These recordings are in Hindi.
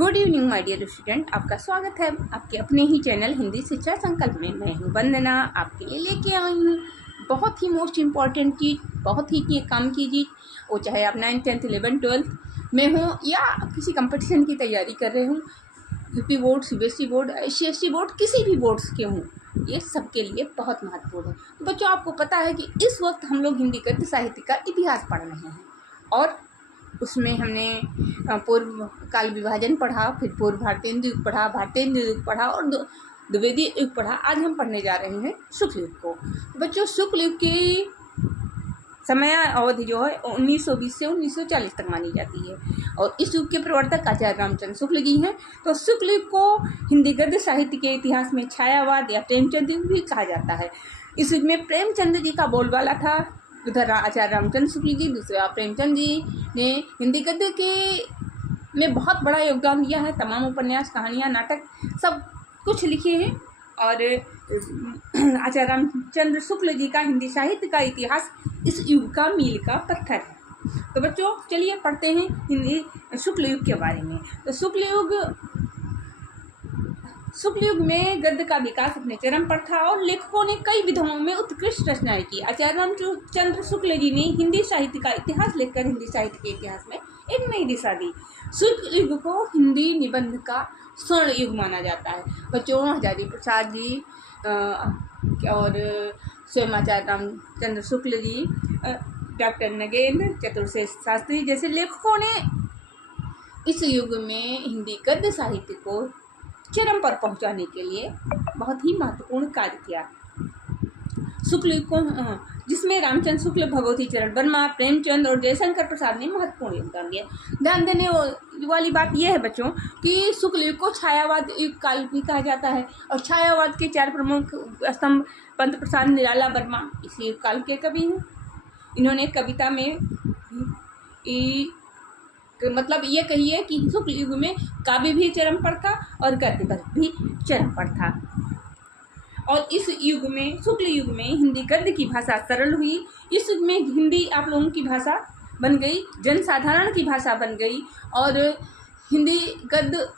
Good evening my dear student, आपका स्वागत है आपके अपने ही चैनल हिंदी शिक्षा संकल्प में। मैं हूं वंदना, आपके लिए लेके आई हूं बहुत ही मोस्ट इम्पॉर्टेंट चीज़, बहुत ही काम की चीज़। वो चाहे आप 9th 10th 11th 12th में हो या किसी कंपटीशन की तैयारी कर रहे हो, UP board, CBSE board, SC board, किसी भी बोर्ड्स के हों, ये सबके लिए बहुत महत्वपूर्ण है। तो बच्चों, आपको पता है कि इस वक्त हम लोग हिंदी गद्य साहित्य का इतिहास पढ़ रहे हैं और उसमें हमने पूर्व काल विभाजन पढ़ा, फिर पूर्व भारतीय युग पढ़ा, भारतीय युग पढ़ा और द्विवेदी युग पढ़ा। आज हम पढ़ने जा रहे हैं शुक्ल युग को। बच्चों, शुक्ल युग की समय अवधि जो है 1920 से 1940 तक मानी जाती है और इस युग के प्रवर्तक आचार्य रामचंद्र शुक्ल जी हैं। तो शुक्ल युग को हिंदी गद्य साहित्य के इतिहास में छायावाद या प्रेमचंद युग भी कहा जाता है। इस युग में प्रेमचंद जी का बोलबाला था। उधर आचार्य रामचंद्र शुक्ल जी, दूसरा प्रेमचंद जी ने हिंदी गद्य के में बहुत बड़ा योगदान दिया है। तमाम उपन्यास, कहानियाँ, नाटक सब कुछ लिखे हैं और आचार्य रामचंद्र शुक्ल जी का हिंदी साहित्य का इतिहास इस युग का मील का पत्थर है। तो बच्चों, चलिए पढ़ते हैं हिंदी शुक्ल युग के बारे में। तो शुक्ल युग में गद्य का विकास अपने चरम पर था और लेखकों ने कई विधाओं में उत्कृष्ट रचनाएं की। आचार्य रामचंद्र शुक्ल जी ने हिंदी साहित्य का इतिहास लिखकर हिंदी साहित्य के इतिहास में एक नई दिशा दी। शुक्ल युग को हिंदी निबंध का स्वर्ण युग माना जाता है। बच्चों, हजारी प्रसाद जी और स्वयं आचार्य रामचंद्र शुक्ल जी, डॉक्टर नगेंद्र, चतुर्सेन शास्त्री जैसे लेखकों ने इस युग में हिंदी गद्य साहित्य को चरम पर पहुंचाने के लिए बहुत ही महत्वपूर्ण कार्य किया। शुक्ल युग को जिसमें रामचंद्र शुक्ल, भगवती चरण वर्मा, प्रेमचंद और जयशंकर प्रसाद ने महत्वपूर्ण योगदान दिया। ध्यान देने वाली बात यह है बच्चों कि शुक्ल युग को छायावाद युग काल भी कहा जाता है और छायावाद के 4 प्रमुख स्तंभ पंत प्रसाद निराला वर्मा इसी युग काल के कवि हैं। इन्होंने कविता में मतलब ये कहिए कि शुक्ल युग में काव्य भी चरम पर था और गद्य पर भी चरम पर था। और इस युग में, शुक्ल युग में हिंदी गद्य की भाषा सरल हुई। इस युग में हिंदी आप लोगों की भाषा बन गई, जनसाधारण की भाषा बन गई और हिंदी गद्य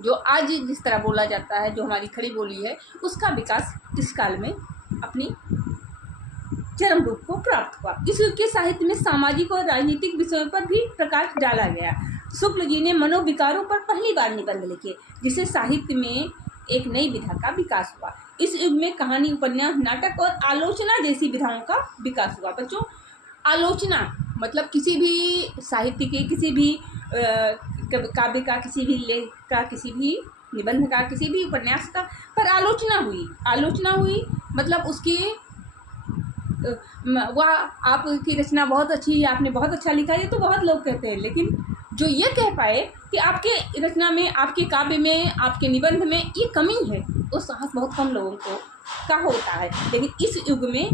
जो आज जिस तरह बोला जाता है, जो हमारी खड़ी बोली है, उसका विकास इस काल में अपनी चरम रूप को प्राप्त हुआ। इस युग के साहित्य में सामाजिक और राजनीतिक विषयों पर भी प्रकाश डाला गया। शुक्ल जी ने मनोविकारों पर पहली बार निबंध लिखे, जिससे साहित्य में एक नई विधा का विकास हुआ। इस युग में कहानी, उपन्यास, नाटक और आलोचना जैसी विधाओं का विकास हुआ। बच्चों, आलोचना मतलब किसी भी साहित्य के, किसी भी काव्य का, किसी भी लेख का, किसी भी निबंध का, किसी भी उपन्यास का पर आलोचना हुई मतलब उसकी वह आपकी रचना बहुत अच्छी है, आपने बहुत अच्छा लिखा है, ये तो बहुत लोग कहते हैं, लेकिन जो ये कह पाए कि आपके रचना में, आपके काव्य में, आपके निबंध में ये कमी है, वो साहस बहुत कम लोगों को का होता है। लेकिन इस युग में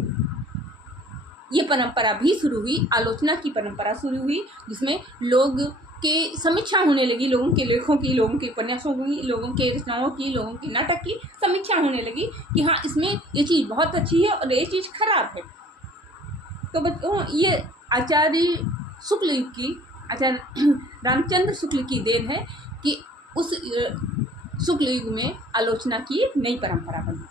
ये परंपरा भी शुरू हुई, आलोचना की परंपरा शुरू हुई, जिसमें लोग की समीक्षा होने लगी, लोगों के लेखों की, लोगों के उपन्यासों की, लोगों के रचनाओं की, लोगों के नाटक की समीक्षा होने लगी कि हाँ, इसमें ये चीज़ बहुत अच्छी है और ये चीज़ खराब है। तो बच्चों, ये आचार्य शुक्ल युग की, आचार्य रामचंद्र शुक्ल की देन है कि उस शुक्ल युग में आलोचना की नई परंपरा बनी।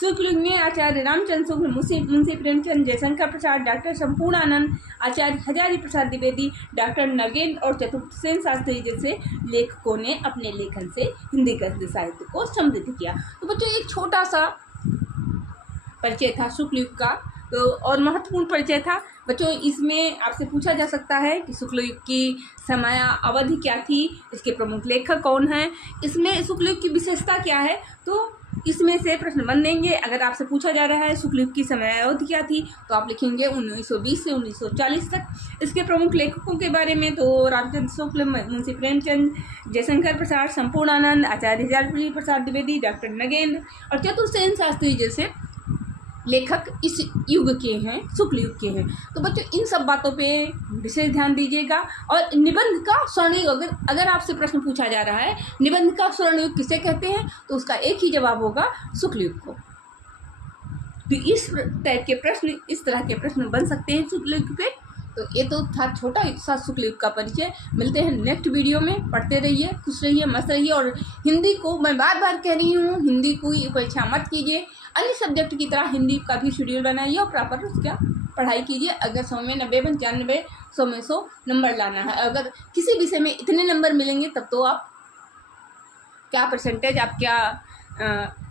शुक्ल युग में आचार्य रामचंद्र शुक्ल, मुंशी प्रेमचंद, जयशंकर प्रसाद, डॉक्टर संपूर्णानंद, आचार्य हजारी प्रसाद द्विवेदी, डॉक्टर नगेंद्र और चतुर्सेन शास्त्री जैसे लेखकों ने अपने लेखन से हिंदी गद्य साहित्य को समृद्ध किया। तो बच्चों, एक छोटा सा परिचय था शुक्ल युग का, तो और महत्वपूर्ण परिचय था। बच्चों, इसमें आपसे पूछा जा सकता है कि शुक्ल युग की समय अवधि क्या थी, इसके प्रमुख लेखक कौन हैं, इसमें शुक्ल युग की विशेषता क्या है, तो इसमें से प्रश्न बन देंगे। अगर आपसे पूछा जा रहा है शुक्ल युग की समय अवधि क्या थी, तो आप लिखेंगे 1920 से 1940 तक। इसके प्रमुख लेखकों के बारे में तो रामचंद्र शुक्ल, मुंशी प्रेमचंद, जयशंकर प्रसाद, संपूर्णानंद, आचार्य हजारी प्रसाद द्विवेदी, डॉक्टर नगेंद्र और चतुर्सेन शास्त्री जैसे लेखक इस युग के हैं, शुक्ल युग के हैं। तो बच्चों, इन सब बातों पे विशेष ध्यान दीजिएगा। और निबंध का स्वर्ण युग, अगर आपसे प्रश्न पूछा जा रहा है निबंध का स्वर्ण युग किसे कहते हैं, तो उसका एक ही जवाब होगा, शुक्ल युग को। तो इस टाइप के प्रश्न, इस तरह के प्रश्न बन सकते हैं शुक्ल युग पे तो ये तो था छोटा सा सुक्लिप का परिचय। मिलते हैं नेक्स्ट वीडियो में। पढ़ते रहिए, खुश रहिए, मस्त रहिए। और हिंदी को मैं बार बार कह रही हूँ, हिंदी को उपेक्षा मत कीजिए। अन्य सब्जेक्ट की तरह हिंदी का भी शेड्यूल बनाइए और प्रॉपर उसका पढ़ाई कीजिए। अगर 100 में 90, 95, 100 में 100 नंबर लाना है। अगर किसी विषय में इतने नंबर मिलेंगे तब तो आप क्या परसेंटेज, आप क्या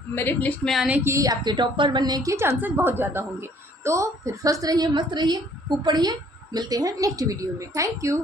मेरिट लिस्ट में आने की, आपके टॉपर बनने के चांसेस बहुत ज़्यादा होंगे। तो फिर स्वस्थ रहिए, मस्त रहिए, खूब पढ़िए। मिलते हैं नेक्स्ट वीडियो में। Thank you.